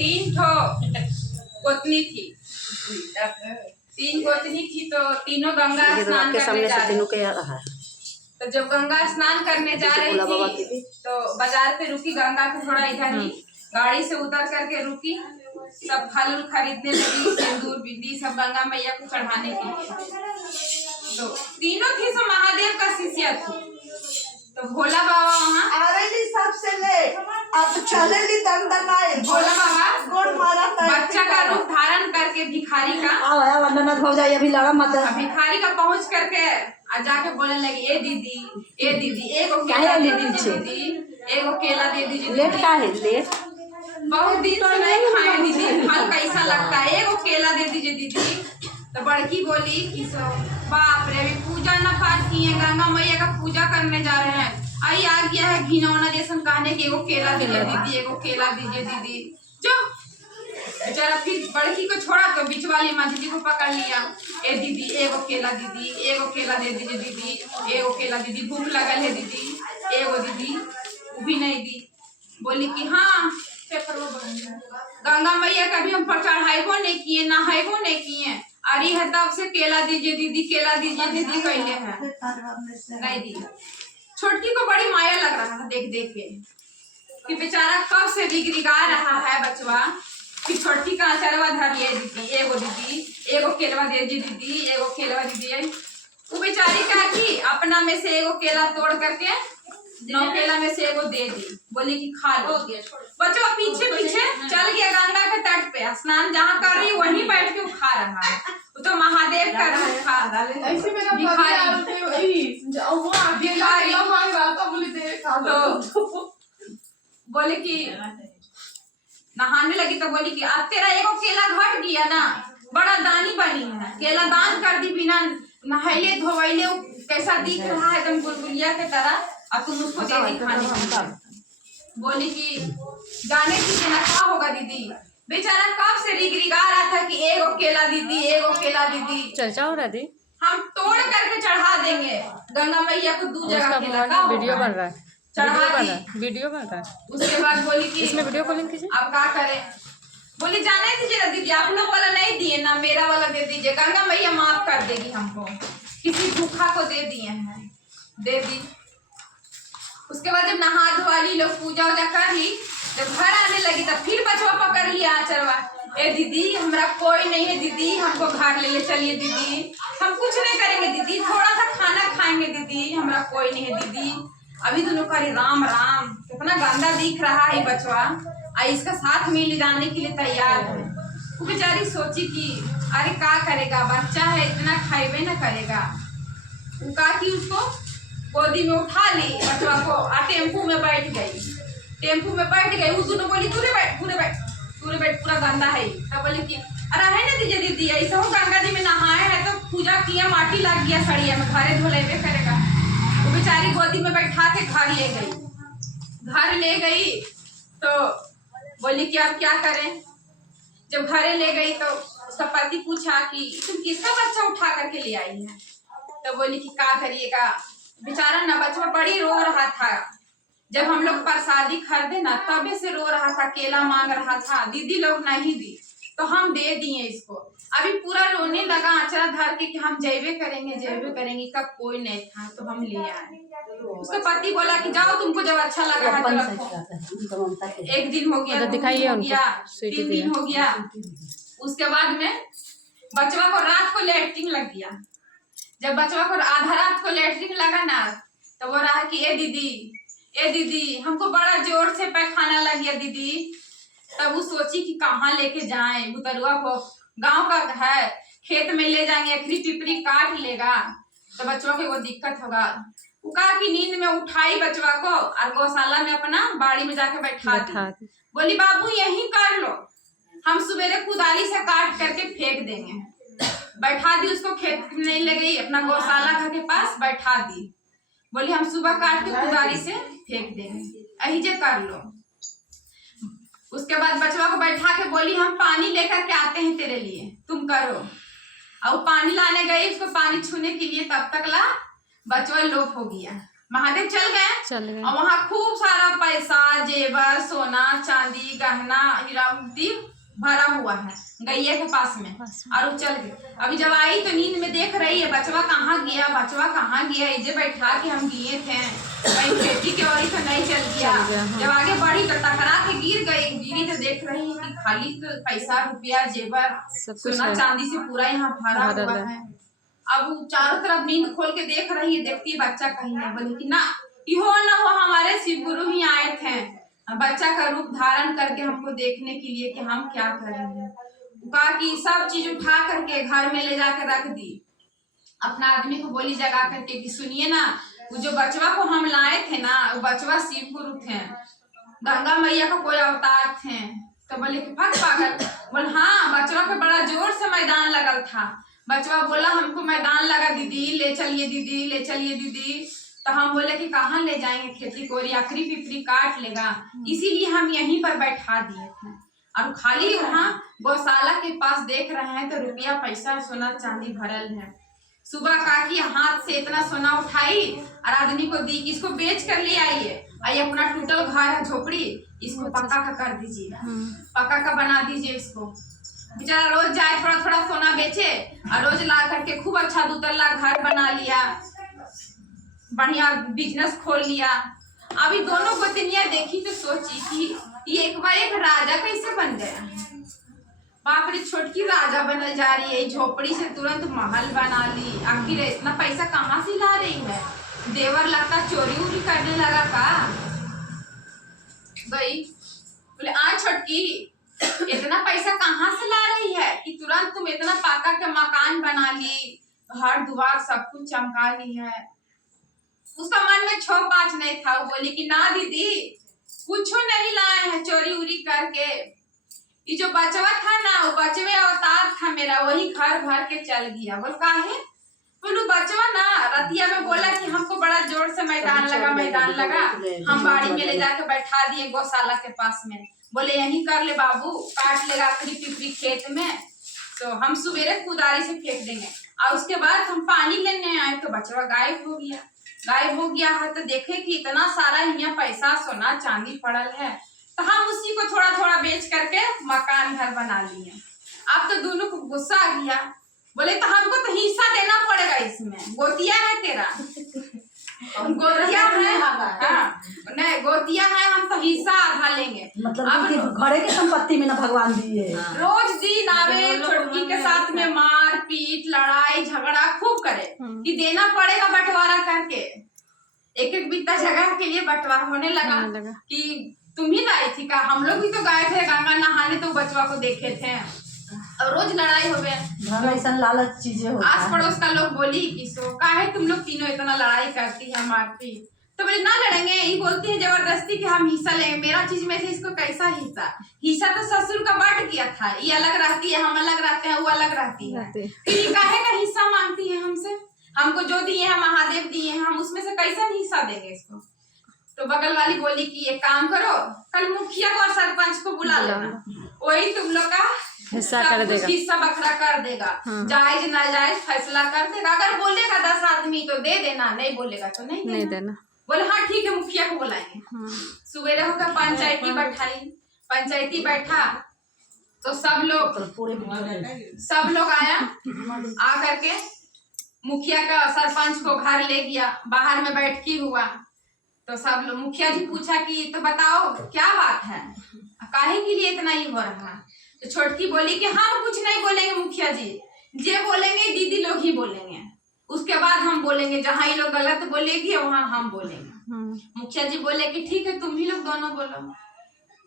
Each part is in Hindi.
3 ठो गोतनी थी, 3 गोतनी थी तो तीनों गंगा स्नान करने जा रही थी। तो जब गंगा स्नान करने जा रही थी तो बाजार पे रुकी, गंगा के थोड़ा इधर ही गाड़ी से उतर करके रुकी, सब फल खरीदने लगी, सिंदूर बिंदी सब गंगा मैया को चढ़ाने के लिए। तो तीनों थी सो महादेव का शिष्य थी। तो भोला बाबा वहाँ सबसे ले अब चले ली भोला बाबा बच्चा का रूप धारण करके भिखारी का अभी लगा मत भिखारी का पहुँच करके जाके बोलने लगी, ए दीदी एगो केला दे दीजिए दीदी, एगो केला दे दीजिए। लेट का है लेट, बहुत दिन से नहीं खाए दीदी, फल कैसा लगता है, एगो केला दे दीजिए दीदी। तो बड़की बोली कि बाप रे अभी पूजा न पाठ किए, गंगा मैया का पूजा करने जा रहे हैं, आई आ गया है घिनौना जैसा कहने की एगो केला दीजिए दीदी, एगो केला दीजिए दीदी। जो बेचारा फिर बड़की को छोड़ा तो बीच वाली मंझली को पकड़ लिया, ए दीदी एगो केला दीदी, एगो केला दे दीजिए दीदी, एगो केला दीदी, भूख लगल है दीदी, एगो दीदी। वो भी नहीं दी, बोली कि हाँ गंगा मैया कभी हम पर चढ़ाइबो नहीं किए, नहाइबो नहीं किए, अरे है तब से केला दीजिए दीदी, केला दीजिए दीदी कहले हैं, नहीं दी। छोटकी को बड़ी माया लग रहा था देख देख के कि बेचारा कब से रिगा रहा है बचवा कि छोटकी का अचरवा धर लिए दीदी, एगो केलवा दे दी दीदी, एगो केलवा दीजिए। वो बेचारी क्या की अपना में से एगो केला तोड़ करके 9 केला में से एगो दे दी, बोली कि खा लो। बच्चा पीछे पीछे चल गया गंगा के तट पे, स्नान जहाँ कर रही वहीं बैठ के वो खा रहा है। वो तो महादेव का रूप खा बोले कि नहाने लगी तो बोली कि अब तेरा एगो केला घट गया ना, बड़ा दानी बनी है, केला दान कर दी बिना नहैले धोवैले, कैसा दिख रहा है एकदम गुलगुलिया के तरह, अब तुम उसको दे दी खाने की। बोली कि जाने की ना क्या होगा दीदी, बेचारा कब से रिगा रहा था कि एगो केला दीदी, एगो केला दीदी। चर्चा हो रहा थी, हम तोड़ करके चढ़ा देंगे गंगा मैया को 2 जगह केला। वीडियो बन रहा है, वीडियो बन रहा है। उसके बाद बोली कि इसमें वीडियो कॉलिंग कीजिए, अब क्या करें। बोली जाने दीजिए दीदी, आप लोग वाला नहीं दिए ना, मेरा वाला दे दीजिए, गंगा मैया माफ कर देगी हमको, किसी भूखा को दे दिए हैं, दे दी। उसके बाद जब नहा धोवाली लोग पूजा वूजा कर ली, जब घर आने लगी तब फिर बचवा पकड़ लिया आचरवा, ए दीदी हमारा कोई नहीं है दीदी, हमको घर ले चलिए दीदी, हम कुछ नहीं करेंगे दीदी, थोड़ा सा खाना खाएंगे दीदी, हमारा कोई नहीं है दीदी। अभी दोनों का राम राम, कितना गंदा दिख रहा है बचवा, इसका साथ में ले जाने के लिए तैयार है। वो बेचारी सोची कि अरे क्या करेगा, बच्चा है इतना खाइबे न करेगा। वो कहा कि उसको गोदी में उठा ली बचवा को, टेम्पू में बैठ गई, टेम्पू में बैठ गई। वो दोनों बोली पूरे बैठ पूरा गंदा है। तब बोले कि अरे है ना दीजिए दीदी, ऐसा हो गंगा जी में नहाए है तो पूजा किया, माटी लग गया सड़िया में, घरे धोलेबे करेगा। वो बेचारी गोदी में बैठा के घर ले गई तो बोली कि अब क्या करें। जब घरे ले गई तो उसका पति पूछा कि तुम किसका बच्चा उठा करके ले आई है। तो बोली कि क्या करिएगा, बेचारा ना बच्चा बड़ी रो रहा था, जब हम लोग प्रसादी खरीदे ना तबे से रो रहा था, केला मांग रहा था, दीदी लोग नहीं दी तो हम दे दिए इसको। अभी पूरा रोने लगा आचरा धर के कि हम जेबे करेंगे, कब कोई नहीं था तो हम ले आए। उसका पति बोला कि जाओ तुमको जब अच्छा लगा है तो रखो। 1 दिन हो गया, 2 दिन हो गया, 3 दिन हो गया। उसके बाद में बचवा को रात को लैट्रिन लग गया। जब बचवा को आधा रात को लैट्रिन लगा ना तो वो रहा कि ए दीदी हमको बड़ा जोर से पैखाना लग गया दीदी। तब वो सोची कि कहाँ लेके जाएं, बुतरुआ को गांव का है, खेत में ले जाएंगे, अखरी पिपरी काट लेगा तो बच्चों को वो दिक्कत होगा। वो कहा कि नींद में उठाई बचवा को और गौशाला में अपना बाड़ी में जाके बैठा दी। बोली बाबू यहीं कर लो, हम सवेरे कुदाली से काट करके फेंक देंगे। बैठा दी उसको, खेत नहीं ले गई, अपना गौशाला घर के पास बैठा दी। बोली हम सुबह काट के कुदाली से फेंक देंगे, यही जे कर लो। उसके बाद बचवा को बैठा के बोली हम पानी लेकर के आते हैं तेरे लिए, तुम करो। और पानी लाने गई, उसको पानी छूने के लिए तब तक ला बचवा लोप हो गया। महादेव चल चल गए गए। और वहाँ खूब सारा पैसा, जेवर, सोना, चांदी, गहना, हीरा मोती भरा हुआ है गैया के पास में। और वो चल गए। अभी जब आई तो नींद में देख रही है बचवा कहाँ गया, बचवा कहाँ गया। इजे बैठा के हम गए थे कहीं खेती के और तो नहीं चल गया। हाँ। जब आगे बढ़ी तो टकरा के गिर गई। गिरी तो देख रही है कि खाली तो पैसा, रुपया, जेवर, सब कुछ सोना है। चांदी से पूरा यहाँ भरा हुआ है। अब वो चारों तरफ नींद खोल के देख रही है, देखती है बच्चा कहीं नहीं। बोले कि ना हो न हो, हमारे शिव गुरु ही आए थे बच्चा का रूप धारण करके हमको देखने के लिए कि हम क्या कर रहे हैं। कहा कि सब चीज उठा करके घर में ले जाकर रख दी। अपना आदमी को बोली जगा करके कि सुनिए ना, वो जो बचवा को हम लाए थे ना, वो बचवा शिव गुरु थे, गंगा मैया का कोई अवतार थे। तो बोले कि फक पागल। बोले हाँ, बचवा पे बड़ा जोर से मैदान लगल था। बचवा बोला हमको मैदान लगा दीदी, ले चलिए दीदी, ले चलिए दीदी। तो हम बोले कि कहाँ ले जाएंगे, खेती कोरी आखिरी पिपरी काट लेगा, इसीलिए हम यहीं पर बैठा दिए थे। और खाली वहाँ गौशाला के पास देख रहे हैं तो रुपया, पैसा, सोना चांदी भरल है। सुबह काकी हाथ से इतना सोना उठाई और आदमी को दी कि इसको बेच कर ले आइए, ये अपना टूटल घर है झोपड़ी, इसको पक्का का कर दीजिए, पक्का का बना दीजिए। इसको बेचारा रोज जाए थोड़ा थोड़ा सोना बेचे और रोज ला करके खूब अच्छा 2 तल्ला घर बना लिया, बढ़िया बिजनेस खोल लिया। अभी दोनों गोतनियां देखी तो सोची कि ये एक बार एक राजा कैसे बन गया। बाप रे, छोटकी राजा बनल जा रही है, झोपड़ी से तुरंत महल बना ली। आखिर इतना पैसा कहाँ से ला रही है? देवर लगता चोरी उरी करने लगा का गई। बोले छोटकी, इतना पैसा कहाँ से ला रही है कि तुरंत तुम इतना पाका के मकान बना ली, घर द्वार सब कुछ चमका ली है। उसका मन में 6-5 नहीं था। वो बोली कि ना दीदी, कुछ नहीं लाए हैं चोरी उरी करके। ये जो बचवा था ना, वो बचवे अवतार था मेरा, वही घर भर के चल गया। बोल काहे? बोलू बचवा ना रतिया में बोला कि हमको बड़ा जोर से मैदान लगा, हम बाड़ी में ले जाके बैठा दिए गौशाला के पास में। बोले यहीं कर ले बाबू, काट लेगा आखिरी पिपरी खेत में, तो हम सवेरे कुदारी से फेंक देंगे। और उसके बाद हम पानी लेने आए तो बचवा गायब हो गया है। तो देखे कि इतना सारा यहाँ पैसा, सोना, चांदी पड़ल है, तो हम उसी को थोड़ा थोड़ा बेच करके मकान घर बना लिए। अब तो दोनों को गुस्सा आ गया। बोले तो हमको तो हिस्सा देना पड़ेगा इसमें, गोतिया है तेरा, गोतिया है। हाँ, नहीं गोतिया है, हम तो हिस्सा आधा लेंगे। मतलब घरे की संपत्ति में ना भगवान दिए। रोज दिन आवे, छोटकी के साथ में मार पीट, लड़ाई झगड़ा खूब करे कि देना पड़ेगा बंटवारा करके। एक बित्ता जगह के लिए बंटवारा होने लगा कि तुम ही लाई थी का? हम लोग भी तो गए थे गंगा नहाने, तो बचवा को देखे थे। और रोज लड़ाई हो गए, ऐसा लालच चीजें होता है। आस पड़ोस का लोग बोली कि सो काहे तुम लोग तीनों इतना लड़ाई करती है, मारती। तो बोले ना लड़ेंगे, ये बोलती है जबरदस्ती कि हम हिस्सा लेंगे। मेरा चीज में से इसको कैसा हिस्सा तो ससुर का बांट गया था। ये अलग रहती है, हम अलग रहते हैं, वो अलग रहती है। फिर ये काहे का हिस्सा मांगती है हमसे? हमको जो दिए हैं महादेव दिए हैं, हम उसमें से कैसा हिस्सा देंगे इसको? तो बगल वाली बोली कि एक काम करो, कल मुखिया को और सरपंच को बुला लेना, वही तुम लोग का हिस्सा कर देगा, हिस्सा बखरा कर देगा। जायज नाजायज फैसला कर देगा। अगर बोलेगा 10 आदमी तो दे देना, नहीं बोलेगा तो नहीं देना। बोले हाँ ठीक है, मुखिया को बुलाएंगे। सवेरे होकर पंचायती बैठा तो सब लोग आया, आ करके मुखिया का सरपंच को घर ले गया। बाहर में बैठकी हुआ तो सब लोग, मुखिया जी पूछा कि तो बताओ क्या बात है, काहे के लिए इतना ही हो रहा? तो छोटकी बोली कि हम कुछ नहीं बोलेंगे मुखिया जी, जे बोलेंगे दीदी लोग ही बोलेंगे, उसके बाद हम बोलेंगे। जहाँ ये लोग गलत बोलेगी वहाँ हम बोलेंगे। मुखिया जी बोले कि ठीक है, तुम ही लोग दोनों बोलो।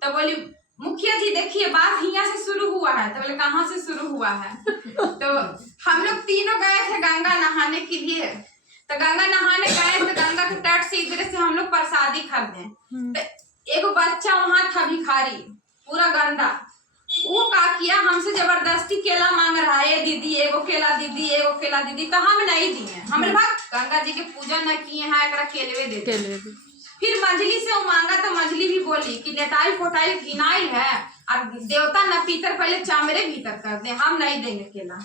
तो बोली मुखिया जी देखिए, बात यहाँ से शुरू हुआ है। तो बोले कहाँ से शुरू हुआ है? तो हम लोग तीनों गए थे गंगा नहाने के लिए। तो गंगा नहाने गए तो गंगा के तट से इधर से हम लोग प्रसादी खरीदे। तो एक बच्चा वहां था भिखारी, पूरा गंदा। वो का किया, हमसे जबरदस्ती केला मांग रहा है, दीदी एगो केला दीदी, एगो केला दीदी। तो हम नहीं दिए, हमरे भाग गंगा जी के पूजा न किए हैं, एकरा केलवे दे। फिर मंजली से वो मांगा तो मंजली भी बोली कि नेटाई पोटाई घिनाई है और देवता न पीतर पहले चामरे भीतर कर दे, हम नहीं देंगे केला।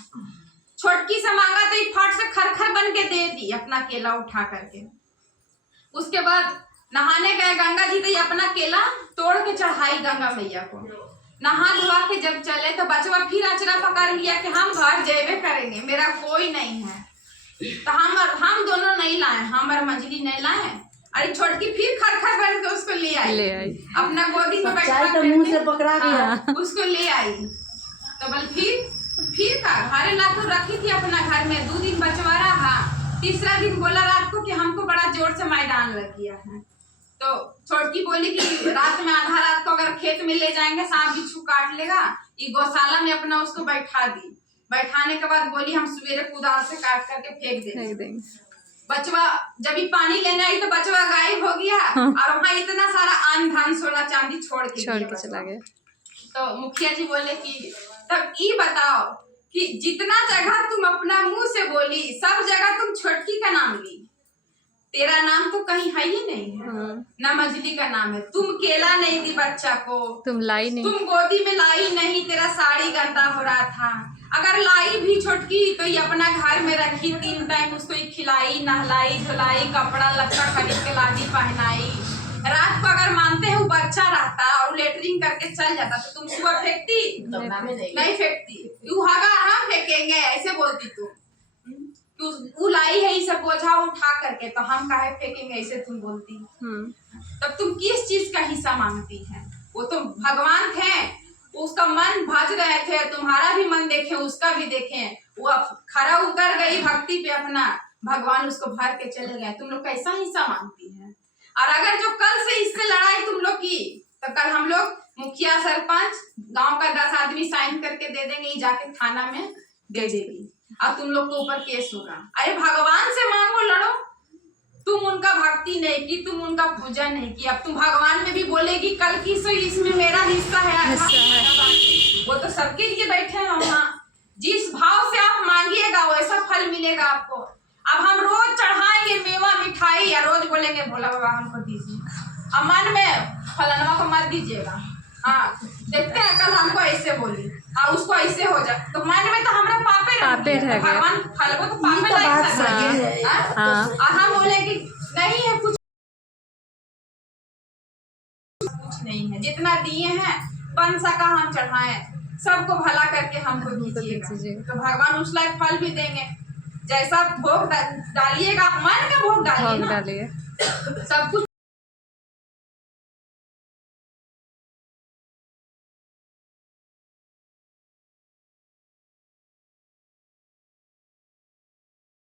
छोटकी से मांगा तो ये फट से खरखर बन के दे दी अपना केला उठा करके। उसके बाद नहाने गए गंगा जी, तो ये अपना केला तोड़ के चढ़ाई गंगा मैया को। नहा धोवा के जब चले तो बचवा फिर अचरा पकड़ लिया कि हम घर जेबे करेंगे, मेरा कोई नहीं है। तो हम दोनों नहीं लाए, हम और मंजली नहीं लाए। अरे छोटकी फिर खरखर बन के उसको ले आई अपना गोदी में बैठा तो मुंह से पकड़ा गया, उसको ले आई। तो बोल फिर का घरे ला तो रखी थी अपना घर में। 2 दिन बचवा रहा, तीसरा दिन बोला रात को कि हमको बड़ा जोर से मैदान लग गया है। तो छोटकी बोली कि रात में आधा रात को अगर खेत में ले जाएंगे सांप बिच्छू काट लेगा, ये गौशाला में अपना उसको बैठा दी। बैठाने के बाद बोली हम सवेरे कुदाल से काट करके फेंक देंगे। बचवा जब भी पानी लेने आई तो बचवा गायब हो गया और वहाँ इतना सारा अन्न धन सोना चांदी छोड़ के चला गया। तो मुखिया जी बोले कि तब ये बताओ कि जितना जगह तुम अपना मुंह से बोली, सब जगह तुम छोटकी का नाम ली, तेरा नाम तो कहीं है ही नहीं है। ना मजली का नाम है। तुम केला नहीं दी बच्चा को, तुम लाई नहीं, तुम गोदी में लाई नहीं, तेरा साड़ी गंदा हो रहा था। अगर लाई भी छोटकी तो ये अपना घर में रखी, 3 टाइम उसको खिलाई, नहलाई, धुलाई, कपड़ा लत्ता खरीद के लादी पहनाई। रात को अगर मानते हो बच्चा रहता और लेटरिन करके चल जाता तो तुम सुबह फेंकती? नहीं फेंकती। हम फेंकेंगे ऐसे बोलती तू। वो लाई है इसे बोझा उठा करके, तो हम काहे फेंकेंगे ऐसे तुम बोलती। तब तुम किस चीज का हिस्सा मांगती है? वो तो भगवान थे, उसका मन भज रहे थे, तुम्हारा भी मन देखे, उसका भी देखे। वो खरा उतर गई भक्ति पे अपना, भगवान उसको भर के चले गए। तुम लोग कैसा हिस्सा मांगती है? और अगर जो कल से इससे लड़ाई तुम लोग की, तो कल हम लोग मुखिया सरपंच गांव का 10 आदमी साइन करके दे देंगे, जाके थाना में दे देगी। अब तुम लोग के ऊपर केस होगा। अरे भगवान से मांगो, लड़ो। तुम उनका भक्ति नहीं की, तुम उनका पूजा नहीं की, अब तुम भगवान में भी बोलेगी कल की सो इसमें मेरा हिस्सा है। वो तो सबके लिए बैठे हैं वहाँ। जिस भाव से आप मांगिएगा वैसा फल मिलेगा आपको। अब हम रोज चढ़ाएंगे मेवा मिठाई या रोज बोलेंगे भोला बाबा हमको दीजिए, अब मन में फलनवा को मत दीजिएगा। हाँ देखते हैं कल हमको ऐसे बोली, हाँ उसको ऐसे हो जाए, तो मन में तो हमारा पापे रह भगवान फल को तो पापे हम बोले कि नहीं है, कुछ नहीं है, जितना दिए हैं 5 सका हम चढ़ाए, सबको भला करके हमको दीजिएगा, तो भगवान उस लायक फल भी देंगे। जैसा भोग डालिएगा, मन का भोग डालिए, सब कुछ